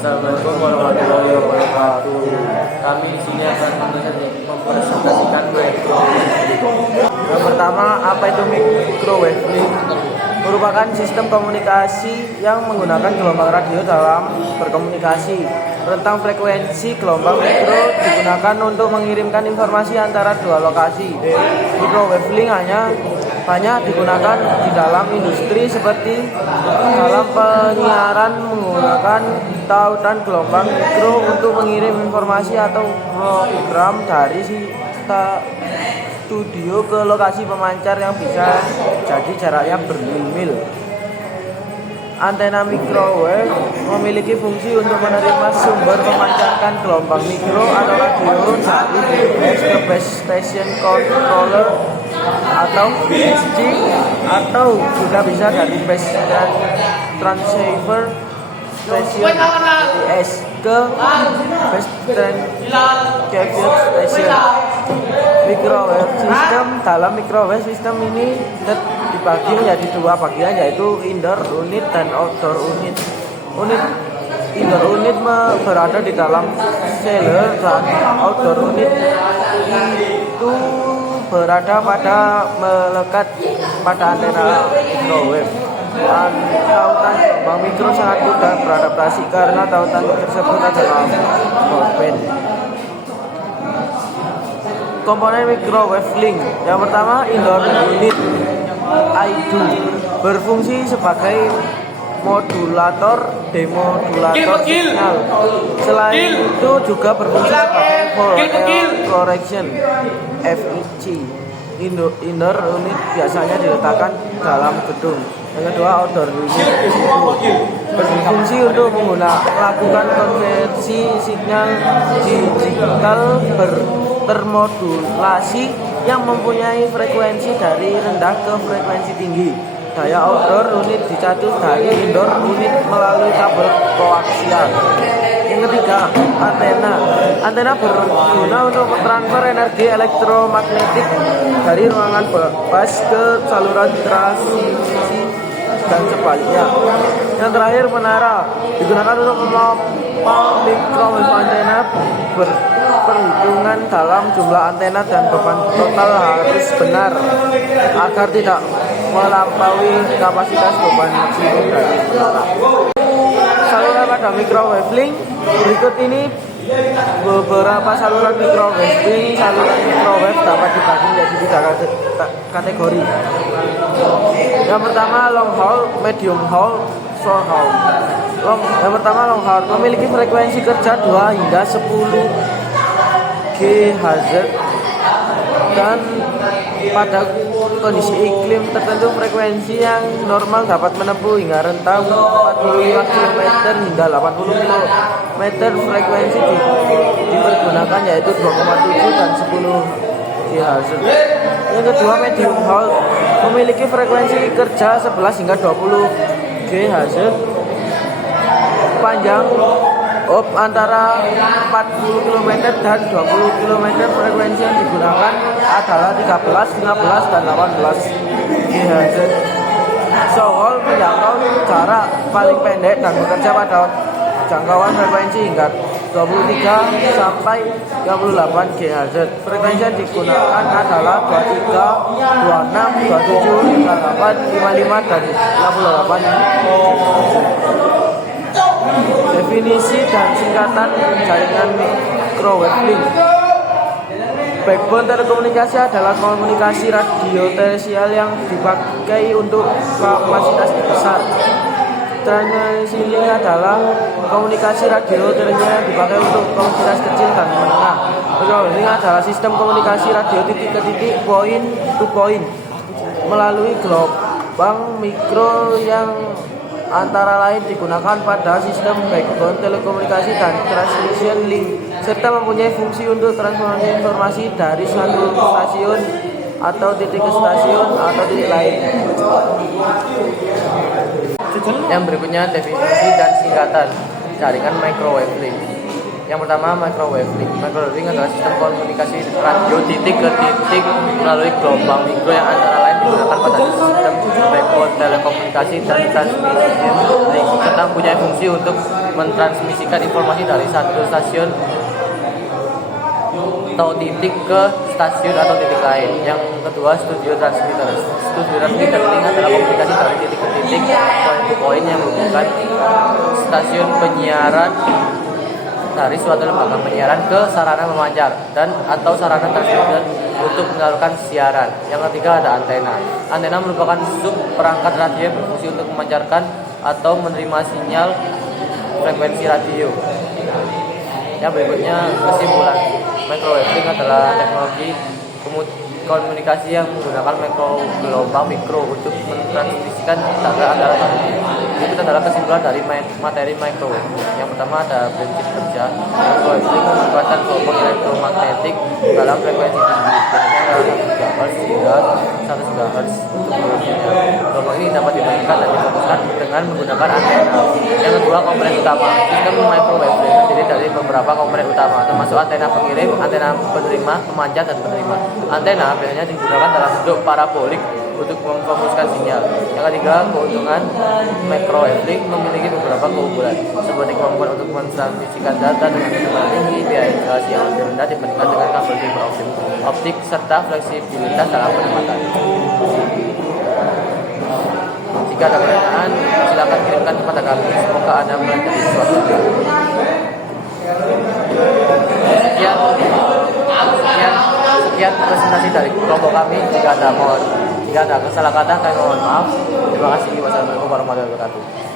Assalamualaikum warahmatullahi wabarakatuh. Kami di sini akan mempresentasikan microwave. Yang pertama, apa itu microwave link? Merupakan sistem komunikasi yang menggunakan gelombang radio dalam berkomunikasi. Rentang frekuensi gelombang mikro digunakan untuk mengirimkan informasi antara dua lokasi. Microwave link banyak digunakan di dalam industri seperti dalam penyiaran menggunakan tautan gelombang mikro untuk mengirim informasi atau program dari studio ke lokasi pemancar yang bisa jadi jaraknya bermil-mil. Antena microwave memiliki fungsi untuk menerima sumber memancarkan gelombang mikro atau radio dari base ke base station controller atau BSC, atau juga bisa dari base transceiver station BTS ke base transceiver station. Microwave system, dalam microwave system ini dibagi menjadi dua bagian, yaitu indoor unit dan outdoor unit. Indoor unit berada di dalam sel dan outdoor unit itu berada melekat pada antena microwave. Tautan gelombang mikro sangat mudah beradaptasi karena tautan tersebut adalah broadband. Komponen microwave link. Yang pertama, indoor unit I2 berfungsi sebagai modulator demodulator signal. Selain itu juga berfungsi sebagai foil correction FEC. Indoor unit biasanya diletakkan dalam gedung. Yang kedua, outdoor unit berfungsi untuk melakukan konversi signal digital termodulasi yang mempunyai frekuensi dari rendah ke frekuensi tinggi. Daya outdoor unit dicatus dari indoor unit melalui kabel koaksial. Yang ketiga, antena. Antena berguna untuk transfer energi elektromagnetik dari ruangan bebas ke saluran transmisi dan sebaliknya. Yang terakhir, menara digunakan untuk memompa microwave antena. Perhitungan dalam jumlah antena dan beban total harus benar agar tidak melampaui kapasitas beban maksimum dari menara. Saluran pada microwave link. Berikut ini beberapa saluran microwave link. Saluran microwave dapat dibagi menjadi tiga kategori. Yang pertama, long haul, medium haul, short haul. Yang pertama, long haul memiliki frekuensi kerja 2 hingga 10 GHz dan pada kondisi iklim tertentu frekuensi yang normal dapat menempuh hingga rentang 45 km hingga 80 km. Frekuensi dipergunakan yaitu 2,7 dan 10 GHz. Yang kedua, medium haul memiliki frekuensi kerja 11 hingga 20 GHz. Panjang antara 40 km dan 20 km. Frekuensi yang digunakan adalah 13, 15, dan 18 GHz. Short haul menjangkau jarak paling pendek dan bekerja pada jangkauan frekuensi hingga 23 sampai 38 GHz. Frekuensi yang digunakan adalah 23, 26, 27, 58, 55, dan 68 GHz. Definisi dan singkatan jaringan microwave link. Backbone telekomunikasi adalah komunikasi radio tersial yang dipakai untuk kapasitas besar. Transmisi link adalah komunikasi radio tersial yang dipakai untuk kapasitas kecil dan menengah. Microwave link adalah sistem komunikasi radio titik ke titik, point to point, melalui gelombang mikro yang antara lain digunakan pada sistem backbone telekomunikasi dan transmission link, serta mempunyai fungsi untuk transfer informasi dari suatu stasiun atau titik ke stasiun atau titik lain. Yang berikutnya, definisi dan singkatan jaringan microwave link. Yang pertama, microwave link. Microwave link adalah sistem komunikasi radio titik ke titik melalui gelombang mikro yang antara lain digunakan pada sistem backbone telekomunikasi dan transmisi serta mempunyai fungsi untuk mentransmisikan informasi dari satu stasiun atau titik ke stasiun atau titik lain. Yang kedua, studio transmitter. Studio transmitter ini adalah komunikasi dari titik ke titik, point to point, yang menghubungkan stasiun penyiaran dari suatu lembaga penyiaran ke sarana pemancar dan atau sarana transmitter untuk menyalurkan siaran. Yang ketiga ada antena. Antena merupakan sub perangkat radio yang berfungsi untuk memancarkan atau menerima sinyal frekuensi radio. Yang berikutnya, kesimpulan. Microwave link adalah teknologi komunikasi yang menggunakan gelombang mikro untuk mentransmisikan data antara satelit. Itu adalah kesimpulan dari materi microwave. Yang pertama ada prinsip kerja. Microwave link merupakan gelombang elektromagnetik dalam frekuensi tinggi, biasanya adalah 1 GHz hingga 1 GHz untuk seluruhnya. Gelombang ini dapat dibagikan dan difokuskan dengan menggunakan antena. Yang kedua, komponen utama. Sistem microwave link terdiri dari beberapa komponen utama, termasuk antena pengirim, antena penerima, pemancar, dan penerima. Antena biasanya digunakan dalam bentuk parabolik untuk memfokuskan sinyal. Yang ketiga, keuntungan microwave link memiliki beberapa keunggulan, seperti kemampuan untuk mentransmisikan data dengan kecepatan tinggi, biaya instalasi yang lebih rendah dibandingkan dengan kabel fiber optik, serta fleksibilitas dalam penyematan. Jika ada pertanyaan, silakan kirimkan kepada kami. Semoga Anda belajar sesuatu. Sekian presentasi dari kelompok kami. Jika ada kesalahan kata, kami mohon maaf. Terima kasih. Wassalamualaikum warahmatullahi wabarakatuh.